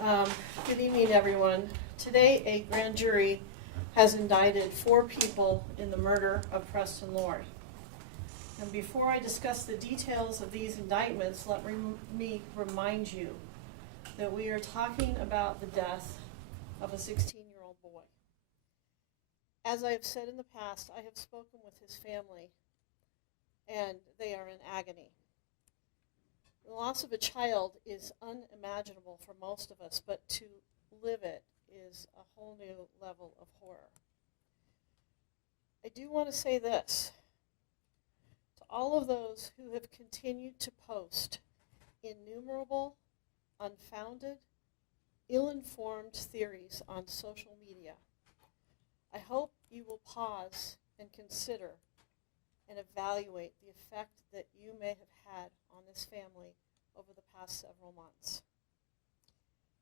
Good evening, everyone. Today, a grand jury has indicted 4 people in the murder of Preston Lord. And before I discuss the details of these indictments, let me remind you that we are talking about the death of a 16-year-old boy. As I have said in the past, I have spoken with his family, and they are in agony. The loss of a child is unimaginable for most of us, but to live it is a whole new level of horror. I do want to say this to all of those who have continued to post innumerable, unfounded, ill-informed theories on social media. I hope you will pause and consider and evaluate the effect that you may have had on this family over the past several months.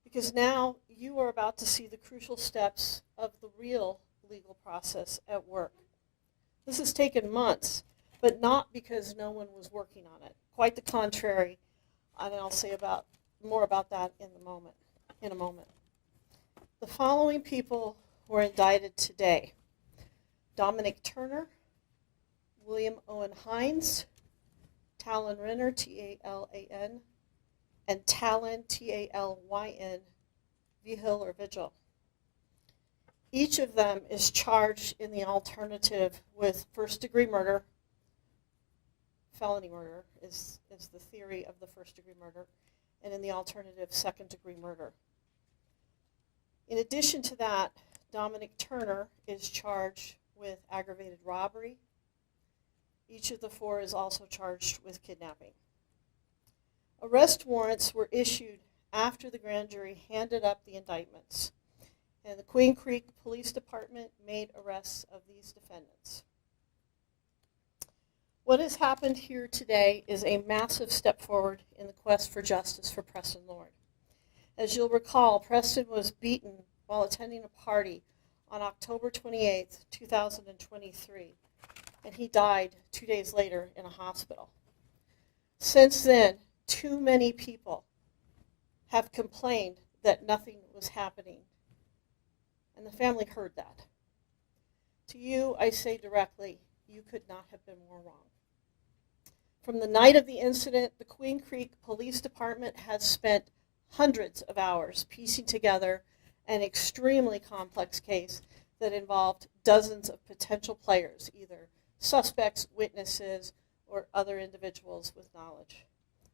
Because now you are about to see the crucial steps of the real legal process at work. This has taken months, but not because no one was working on it. Quite the contrary, and I'll say more about that in a moment. The following people were indicted today: Dominic Turner, William Owen Hines, Talon Renner, T-A-L-A-N, and Talon, T-A-L-Y-N, Vigil. Each of them is charged in the alternative with first-degree murder. Felony murder is the theory of the first-degree murder, and in the alternative, second-degree murder. In addition to that, Dominic Turner is charged with aggravated robbery. Each of the 4 is also charged with kidnapping. Arrest warrants were issued after the grand jury handed up the indictments, and the Queen Creek Police Department made arrests of these defendants. What has happened here today is a massive step forward in the quest for justice for Preston Lord. As you'll recall, Preston was beaten while attending a party on October 28, 2023. And he died 2 days later in a hospital. Since then, too many people have complained that nothing was happening, and the family heard that. To you, I say directly, you could not have been more wrong. From the night of the incident, the Queen Creek Police Department has spent hundreds of hours piecing together an extremely complex case that involved dozens of potential players, either suspects, witnesses, or other individuals with knowledge.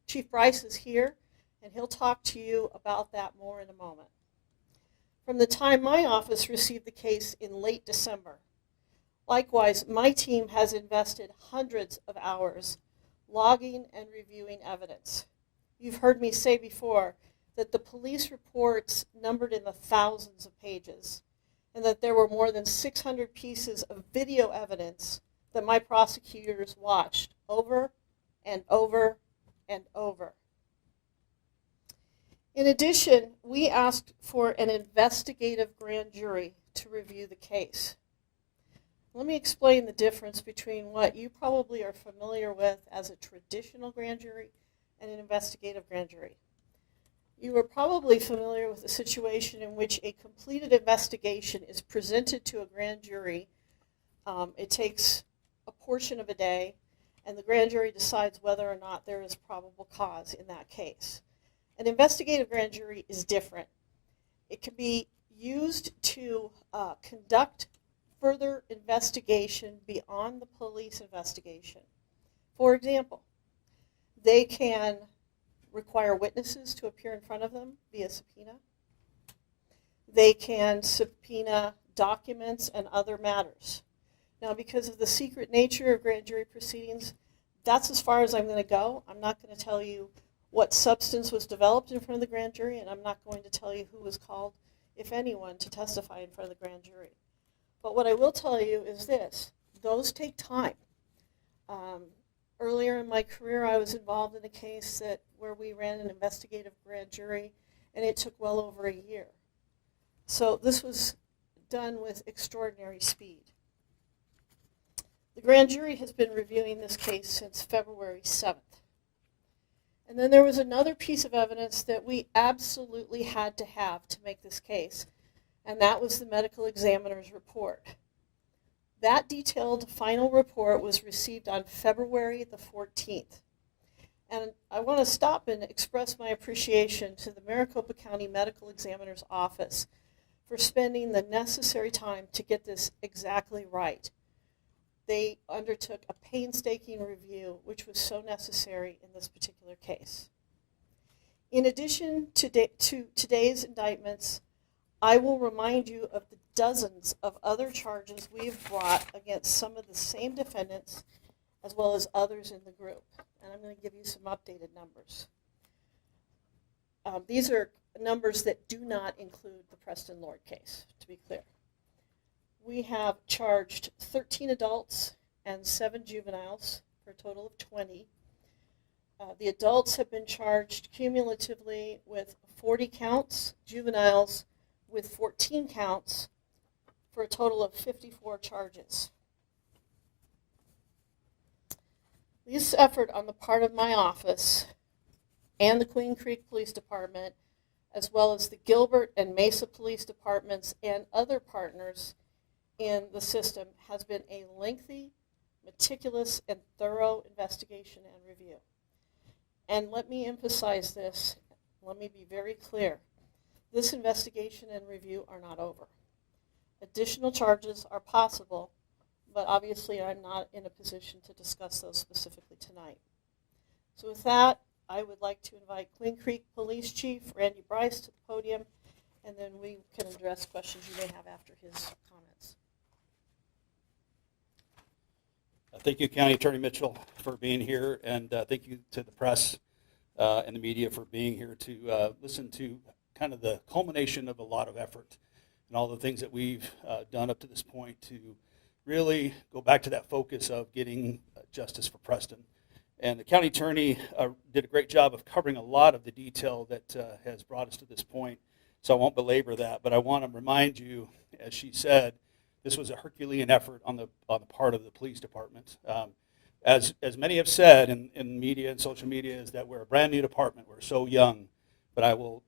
Chief Bryce is here, and he'll talk to you about that more in a moment. From the time my office received the case in late December, likewise, my team has invested hundreds of hours logging and reviewing evidence. You've heard me say before that the police reports numbered in the thousands of pages, and that there were more than 600 pieces of video evidence that my prosecutors watched over and over and over. In addition, we asked for an investigative grand jury to review the case. Let me explain the difference between what you probably are familiar with as a traditional grand jury and an investigative grand jury. You are probably familiar with a situation in which a completed investigation is presented to a grand jury. It takes a portion of a day, and the grand jury decides whether or not there is probable cause in that case. An investigative grand jury is different. It can be used to conduct further investigation beyond the police investigation. For example, they can require witnesses to appear in front of them via subpoena. They can subpoena documents and other matters. Now, because of the secret nature of grand jury proceedings, that's as far as I'm going to go. I'm not going to tell you what substance was developed in front of the grand jury, and I'm not going to tell you who was called, if anyone, to testify in front of the grand jury. But what I will tell you is this: those take time. Earlier in my career, I was involved in a case where we ran an investigative grand jury, and it took well over a year. So this was done with extraordinary speed. The grand jury has been reviewing this case since February 7th. And then there was another piece of evidence that we absolutely had to have to make this case, and that was the medical examiner's report. That detailed final report was received on February the 14th. And I want to stop and express my appreciation to the Maricopa County Medical Examiner's Office for spending the necessary time to get this exactly right. They undertook a painstaking review, which was so necessary in this particular case. In addition to today's indictments, I will remind you of the dozens of other charges we've brought against some of the same defendants as well as others in the group. And I'm going to give you some updated numbers. These are numbers that do not include the Preston Lord case, to be clear. We have charged 13 adults and 7 juveniles for a total of 20. The adults have been charged cumulatively with 40 counts, juveniles with 14 counts, for a total of 54 charges. This effort on the part of my office and the Queen Creek Police Department, as well as the Gilbert and Mesa Police Departments and other partners in the system, has been a lengthy, meticulous, and thorough investigation and review. And let me emphasize this, let me be very clear. This investigation and review are not over. Additional charges are possible, but obviously I'm not in a position to discuss those specifically tonight. So with that, I would like to invite Queen Creek Police Chief Randy Bryce to the podium, and then we can address questions you may have after his comments. Thank you, County Attorney Mitchell, for being here, and thank you to the press and the media for being here to listen to kind of the culmination of a lot of effort and all the things that we've done up to this point to really go back to that focus of getting justice for Preston. And the county attorney did a great job of covering a lot of the detail that has brought us to this point, so I won't belabor that, but I want to remind you, as she said, this was a Herculean effort on the part of the police department. As many have said in media and social media, is that we're a brand new department, we're so young, but I will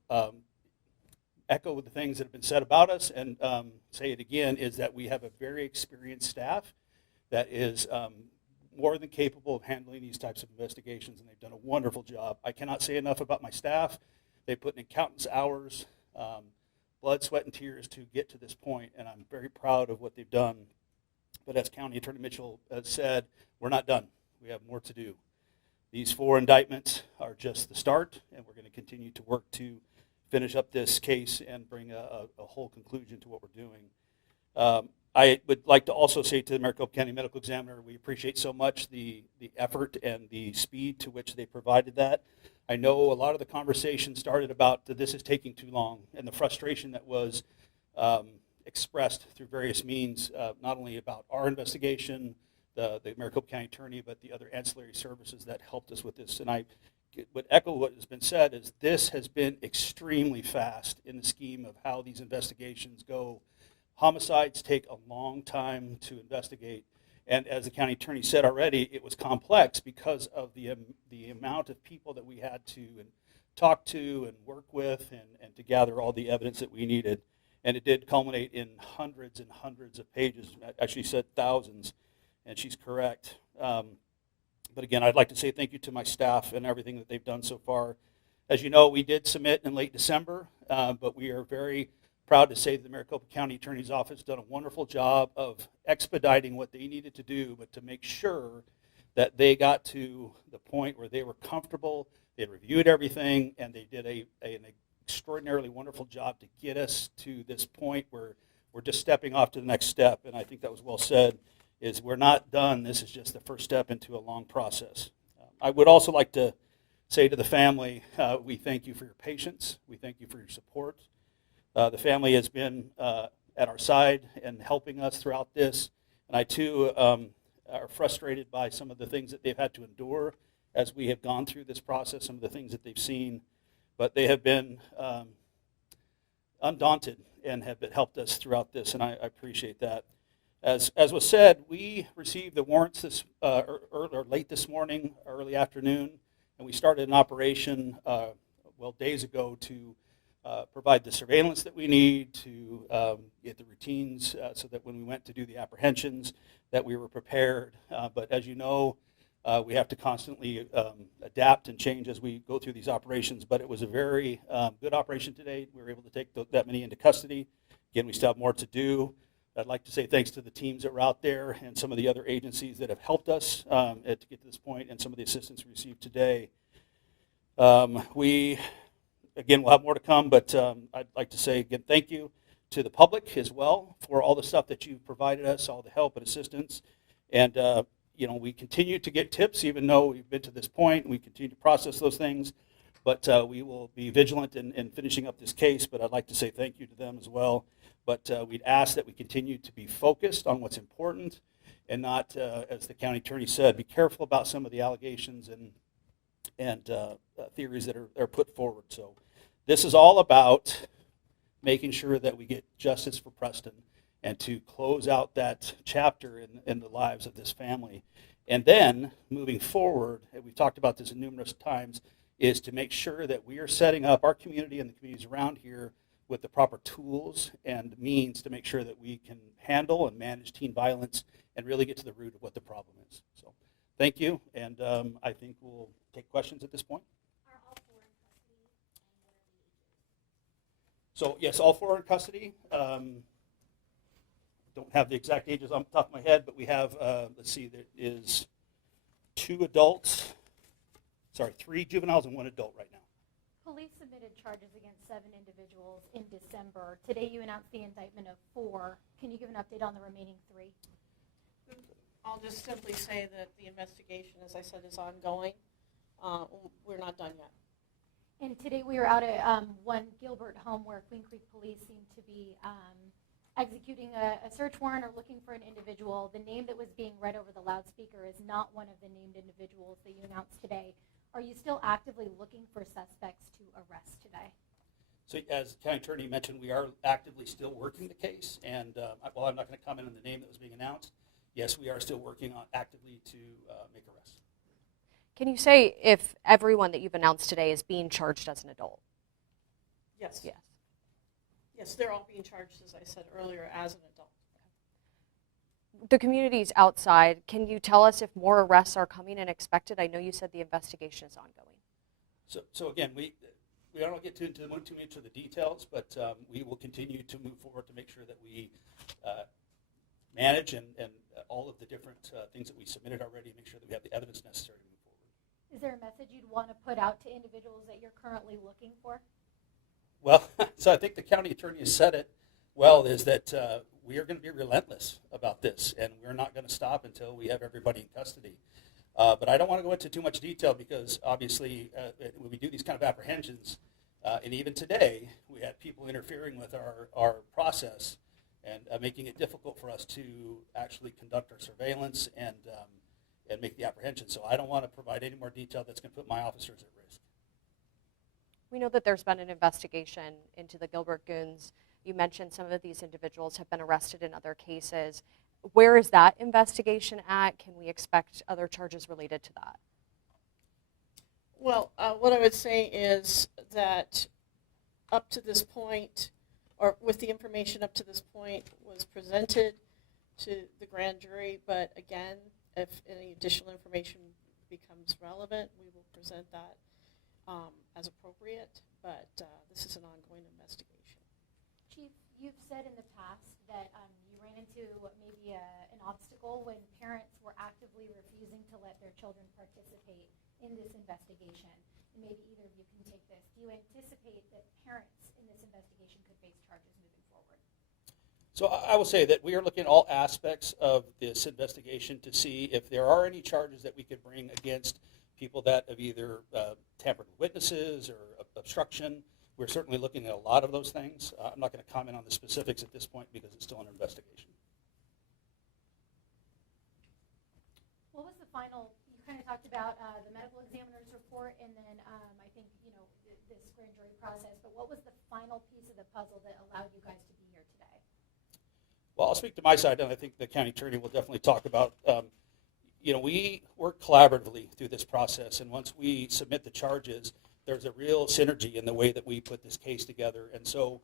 echo the things that have been said about us and say it again, is that we have a very experienced staff that is more than capable of handling these types of investigations, and they've done a wonderful job. I cannot say enough about my staff. They put in countless hours, blood, sweat, and tears to get to this point, and I'm very proud of what they've done. But as County Attorney Mitchell has said, we're not done. We have more to do. These 4 indictments are just the start, and we're going to continue to work to finish up this case and bring a whole conclusion to what we're doing. I would like to also say to the Maricopa County Medical Examiner, we appreciate so much the effort and the speed to which they provided that. I know a lot of the conversation started about that this is taking too long, and the frustration that was expressed through various means, not only about our investigation, the Maricopa County Attorney, but the other ancillary services that helped us with this. And I would echo what has been said, is this has been extremely fast in the scheme of how these investigations go. Homicides take a long time to investigate, and as the county attorney said already, it was complex because of the amount of people that we had to talk to and work with and to gather all the evidence that we needed. And it did culminate in hundreds and hundreds of pages. Actually said thousands, and she's correct. But again, I'd like to say thank you to my staff and everything that they've done so far. As you know, we did submit in late December, but we are very proud to say that the Maricopa County Attorney's Office done a wonderful job of expediting what they needed to do, but to make sure that they got to the point where they were comfortable, they reviewed everything, and they did an extraordinarily wonderful job to get us to this point where we're just stepping off to the next step. And I think that was well said, is we're not done. This is just the first step into a long process. I would also like to say to the family, we thank you for your patience. We thank you for your support. The family has been at our side and helping us throughout this. And I, too, are frustrated by some of the things that they've had to endure as we have gone through this process, some of the things that they've seen. But they have been undaunted and have helped us throughout this, and I appreciate that. As was said, we received the warrants late this morning, early afternoon, and we started an operation, days ago to provide the surveillance that we need to get the routines so that when we went to do the apprehensions that we were prepared. But as you know, we have to constantly adapt and change as we go through these operations. But it was a very good operation today. We were able to take that many into custody. Again, we still have more to do. I'd like to say thanks to the teams that were out there and some of the other agencies that have helped us to get to this point, and some of the assistance we received today. Again, we'll have more to come, but I'd like to say again thank you to the public as well for all the stuff that you've provided us, all the help and assistance. And we continue to get tips, even though we've been to this point. We continue to process those things, but we will be vigilant in finishing up this case. But I'd like to say thank you to them as well. But we'd ask that we continue to be focused on what's important and not, as the county attorney said, be careful about some of the allegations and theories that are put forward. So this is all about making sure that we get justice for Preston and to close out that chapter in the lives of this family. And then moving forward, and we've talked about this numerous times, is to make sure that we are setting up our community and the communities around here with the proper tools and means to make sure that we can handle and manage teen violence and really get to the root of what the problem is. So thank you, and I think we'll take questions at this point. Are all four in custody, and what are the ages? So yes, all four are in custody. Don't have the exact ages on the top of my head, but we have, let's see, there is 3 juveniles and 1 adult right now. Police submitted charges against 7 individuals in December. Today you announced the indictment of 4. Can you give an update on the remaining 3? I'll just simply say that the investigation, as I said, is ongoing. We're not done yet. And today we were out at one Gilbert home where Queen Creek Police seemed to be executing a search warrant or looking for an individual. The name that was being read over the loudspeaker is not one of the named individuals that you announced today. Are you still actively looking for suspects to arrest today? So as the county attorney mentioned, we are actively still working the case, and while I'm not going to comment on the name that was being announced, yes, we are still working on actively to make arrests. Can you say if everyone that you've announced today is being charged as an adult? Yes. Yes. Yes, they're all being charged, as I said earlier, as an adult. The community's outside. Can you tell us if more arrests are coming and expected? I know you said the investigation is ongoing. So again, we don't get too much of the details, but we will continue to move forward to make sure that we manage and all of the different things that we submitted already, make sure that we have the evidence necessary to move forward. Is there a message you'd want to put out to individuals that you're currently looking for? Well, so I think the county attorney has said it well, is that we are going to be relentless about this, and we're not going to stop until we have everybody in custody. But I don't want to go into too much detail because obviously when we do these kind of apprehensions, and even today, we had people interfering with our process and making it difficult for us to actually conduct our surveillance and make the apprehension. So I don't want to provide any more detail that's going to put my officers at risk. We know that there's been an investigation into the Gilbert goons. You mentioned some of these individuals have been arrested in other cases. Where is that investigation at? Can we expect other charges related to that? Well, what I would say is that up to this point, or with the information up to this point, was presented to the grand jury. But again, if any additional information becomes relevant, we will present that as appropriate. But this is an ongoing investigation. Chief, you've said in the past that you ran into maybe an obstacle when parents were actively refusing to let their children participate in this investigation. And maybe either of you can take this. Do you anticipate that parents in this investigation could face charges moving forward? So I will say that we are looking at all aspects of this investigation to see if there are any charges that we could bring against people that have either tampered with witnesses or obstruction. We're certainly looking at a lot of those things. I'm not going to comment on the specifics at this point because it's still under investigation. What was the final, you kind of talked about the medical examiner's report and then I think, this grand jury process, but what was the final piece of the puzzle that allowed you guys to be here today? Well, I'll speak to my side, and I think the county attorney will definitely talk about, we work collaboratively through this process, and once we submit the charges, there's a real synergy in the way that we put this case together. And so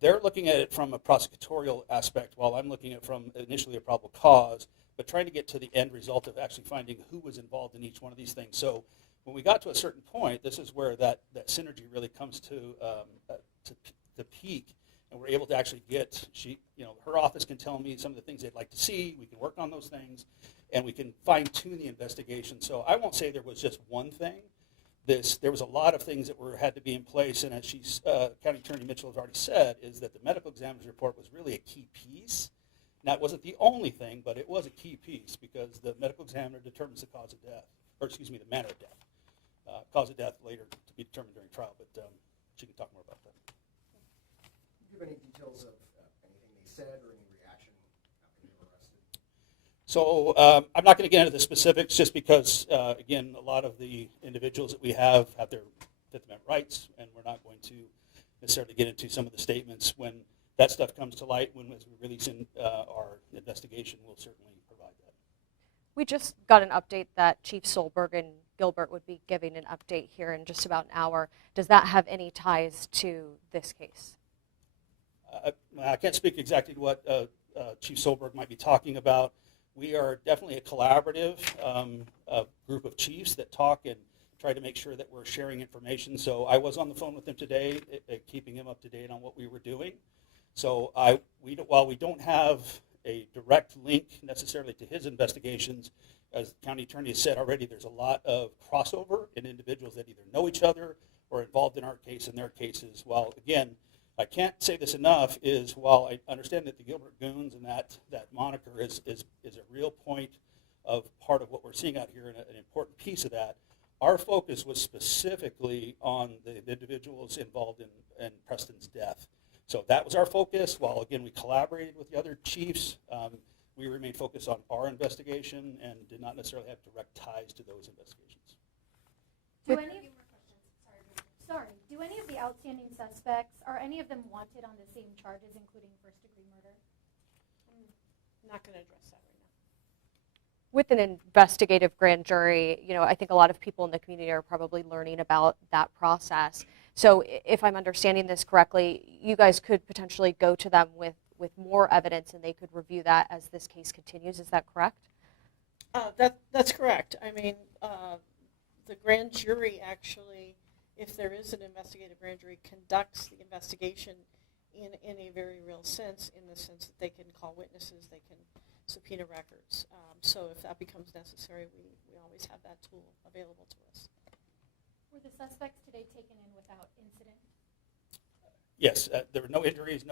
they're looking at it from a prosecutorial aspect, while I'm looking at it from initially a probable cause, but trying to get to the end result of actually finding who was involved in each one of these things. So when we got to a certain point, this is where that synergy really comes to peak, and we're able to actually get, her office can tell me some of the things they'd like to see, we can work on those things, and we can fine-tune the investigation. So I won't say there was just one thing. There was a lot of things that had to be in place, and as County Attorney Mitchell has already said, is that the medical examiner's report was really a key piece. Now, it wasn't the only thing, but it was a key piece, because the medical examiner determines the cause of death, the manner of death. Cause of death later to be determined during trial, but she can talk more about that. Do you have any details of anything they said or any reaction after they were arrested? So I'm not going to get into the specifics, just because, again, a lot of the individuals that we have their Fifth Amendment rights, and we're not going to necessarily get into some of the statements. When that stuff comes to light, as we release in our investigation, we'll certainly provide that. We just got an update that Chief Solberg and Gilbert would be giving an update here in just about an hour. Does that have any ties to this case? I can't speak exactly to what Chief Solberg might be talking about. We are definitely a collaborative group of chiefs that talk and try to make sure that we're sharing information. So I was on the phone with him today, keeping him up to date on what we were doing. So while we don't have a direct link necessarily to his investigations, as the county attorney has said already, there's a lot of crossover in individuals that either know each other or involved in our case and their cases. While, again, I can't say this enough, is while I understand that the Gilbert Goons and that moniker is a real point of part of what we're seeing out here, and an important piece of that, our focus was specifically on the individuals involved in Preston's death. So that was our focus. While, again, we collaborated with the other chiefs, we remained focused on our investigation and did not necessarily have direct ties to those investigations. Do any of the outstanding suspects, are any of them wanted on the same charges, including first-degree murder? I'm not going to address that right now. With an investigative grand jury, I think a lot of people in the community are probably learning about that process. So if I'm understanding this correctly, you guys could potentially go to them with more evidence, and they could review that as this case continues. Is that correct? That's correct. I mean, the grand jury actually, if there is an investigative grand jury, conducts the investigation in a very real sense, in the sense that they can call witnesses, they can subpoena records. So if that becomes necessary, we always have that tool available to us. Were the suspects today taken in without incident? Yes, there were no injuries,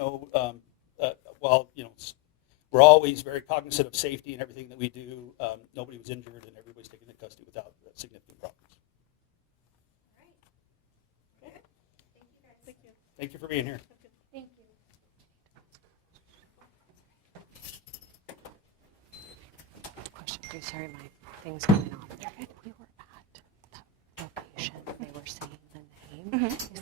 we're always very cognizant of safety and everything that we do. Nobody was injured, and everybody's taken into custody without significant problems. All right. Okay. Thank you, guys. Thank you. Thank you for being here. Thank you. Question for you. Sorry, my thing's going off. We were at that location. They were saying the name. Is